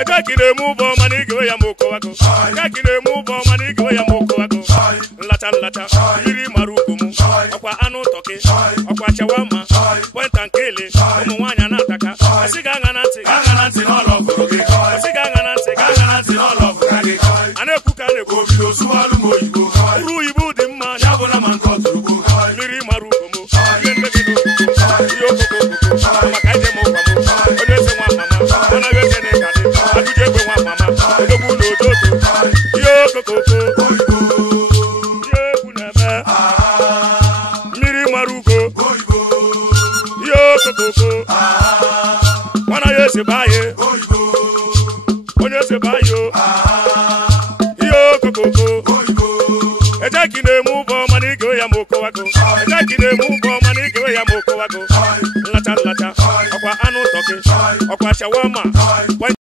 Ejaki na-emu ụbọ mana ige ya mokowago. Ejaki na-emu ụbọ mana ige ya mokowago. Nlata mmiri mara ugo m. Ọkwa anụ tọkị, ọkwa shawama, point and kele, ụmụ nwaanyị na-ataka. Asị ga-aṅa na ntị, n'ọlọ ọgụrụ gị. Asị ga-aṅa na ntị, n'ọlọ ọgụrụ gị. A na-ekwu ka a na-ekwu obido sụwalụ m oyibo. Uru oyibo dị mma, ya bụ na ma nke ọtụrụgbo. Mmiri mara ugo m, ihe mmegide okwukwo, ihe okoko, maka ije m ụkwa m. Onye eze nwa mama, mana ya eze na ịkadị, ajụjụ egbe nwa mama, odogwu na ododo, ihe okoko, ihe egwu na-eme, mmiri mara ugo, ihe okoko, mana ya eze baye, onye eze bayo, ihe okoko, Ejaki na-emu ụbọ mana ige ya mokowago. Ejaki na-emu ụbọ mana ige ya mokowago. Nlata, ọkwa anụ tọkị, ọkwa shawama,